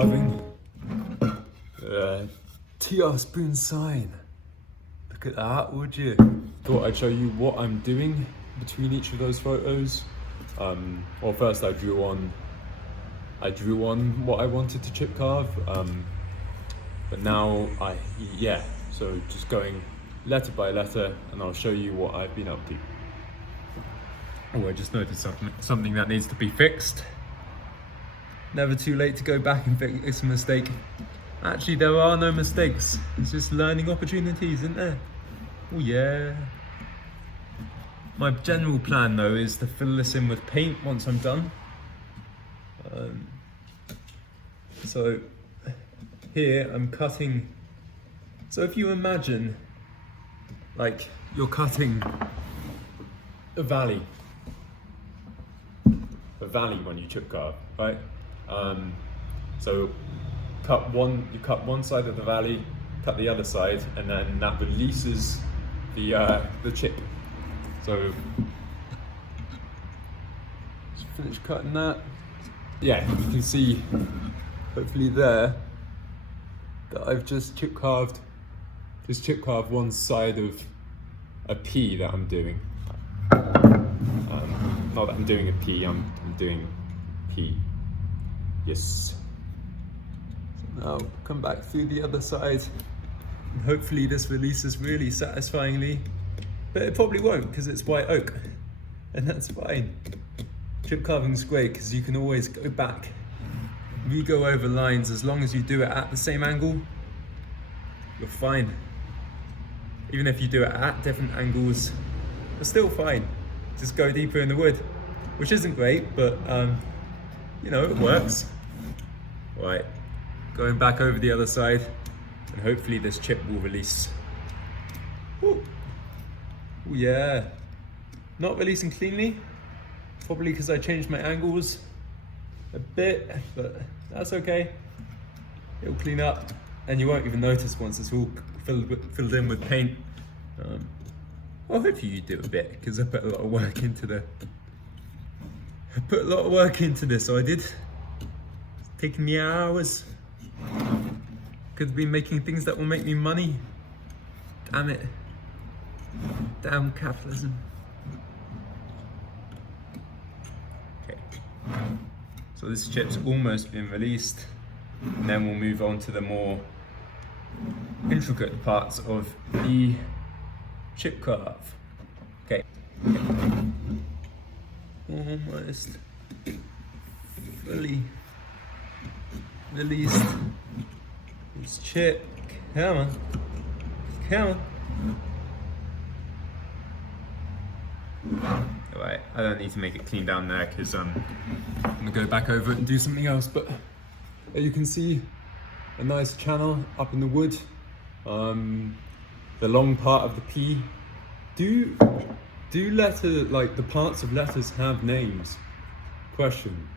carving. TRSpoons sign. Look at that, would you? Thought I'd show you what I'm doing between each of those photos. Well, first I drew on what I wanted to chip carve, but now so just going letter by letter, and I'll show you what I've been up to. Oh, I just noticed something that needs to be fixed. Never too late to go back and fix a mistake. Actually, there are no mistakes. It's just learning opportunities, isn't there? Oh yeah. My general plan though is to fill this in with paint once I'm done. So here I'm cutting. So if you imagine like you're cutting a valley when you chip carve, right? So you cut one side of the valley, cut the other side, and then that releases the chip. So just finish cutting that. Yeah, you can see hopefully there that I've just chip carved one side of a P that I'm doing. Not that I'm doing a P, I'm doing P. Yes. So now come back through the other side, and hopefully this releases really satisfyingly, but it probably won't because it's white oak, and that's fine. Chip carving's great because you can always go back, re-go over lines. As long as you do it at the same angle, you're fine. Even if you do it at different angles, you're still fine. Just go deeper in the wood, which isn't great, but you know, it works. Right, going back over the other side, and hopefully this chip will release. Ooh. Ooh, yeah. Not releasing cleanly, probably because I changed my angles a bit, but that's okay. It'll clean up, and you won't even notice once it's all filled in with paint. Well, hopefully you do a bit, because I put a lot of work into this, so I did. It's taken me hours. Could have been making things that will make me money. Damn it. Damn capitalism. Okay. So this chip's almost been released, and then we'll move on to the more intricate parts of the chip carve. Okay. Almost fully released this chip. Come on. Come on. Alright, I don't need to make it clean down there because I'm gonna go back over it and do something else, but you can see a nice channel up in the wood. The long part of the P. Do the parts of letters have names? Question.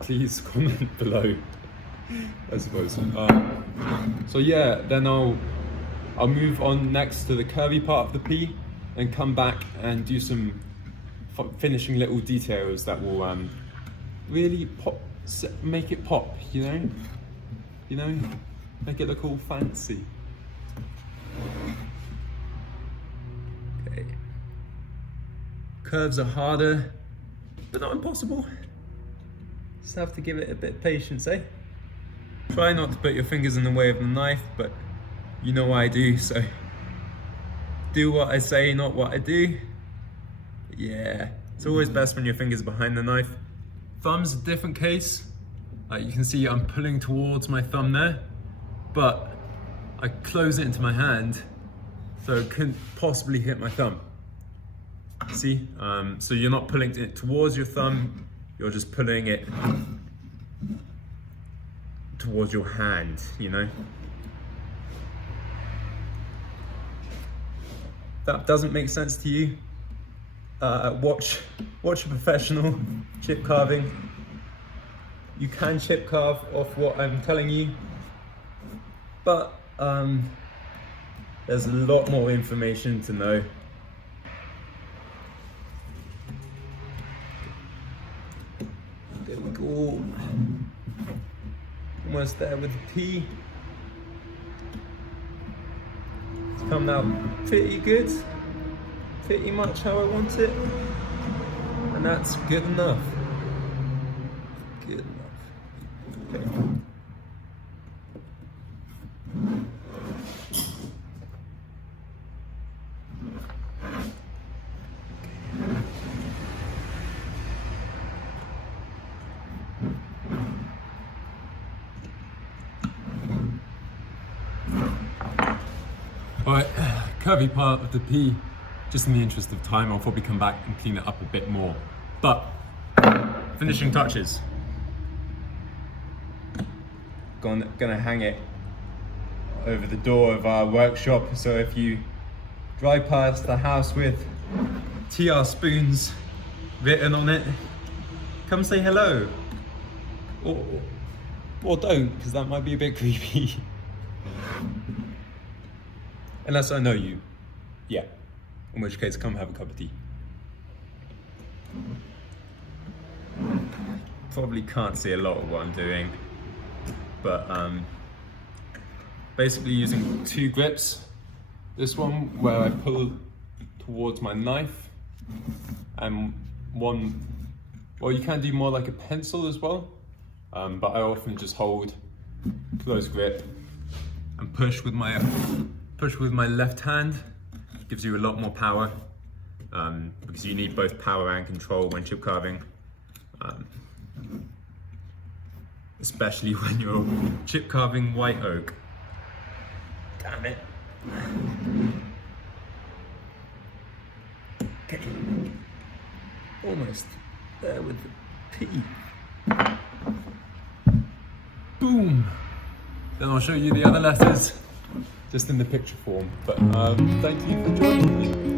Please comment below. I suppose. So yeah, then I'll move on next to the curvy part of the P and come back and do some finishing little details that will really pop, make it pop, you know, make it look all fancy. Okay. Curves are harder, but not impossible. Just have to give it a bit of patience, eh? Try not to put your fingers in the way of the knife, but you know what I do, so do what I say, not what I do. Yeah, it's always best when your finger's behind the knife. Thumb's a different case. You can see I'm pulling towards my thumb there, but I close it into my hand, so it couldn't possibly hit my thumb. See? So you're not pulling it towards your thumb, you're just pulling it towards your hand, you know? That doesn't make sense to you? Watch a professional chip carving. You can chip carve off what I'm telling you, but there's a lot more information to know. There we go. almost there with the P. It's come out pretty good, pretty much how I want it, and that's good enough. Good enough. Okay. Alright, curvy part of the P, just in the interest of time, I'll probably come back and clean it up a bit more. But, finishing touches. Gonna hang it over the door of our workshop, so if you drive past the house with TRSpoons written on it, come say hello. Or don't, because that might be a bit creepy. Unless I know you. Yeah. In which case, come have a cup of tea. Probably can't see a lot of what I'm doing, but basically using two grips. This one where I pull towards my knife, and one, well, you can do more like a pencil as well, but I often just hold close grip and push with my left hand. Gives you a lot more power, because you need both power and control when chip carving, especially when you're chip carving white oak. Damn it. Okay, almost there with the P. Boom. Then I'll show you the other letters, just in the picture form. But thank you for joining me.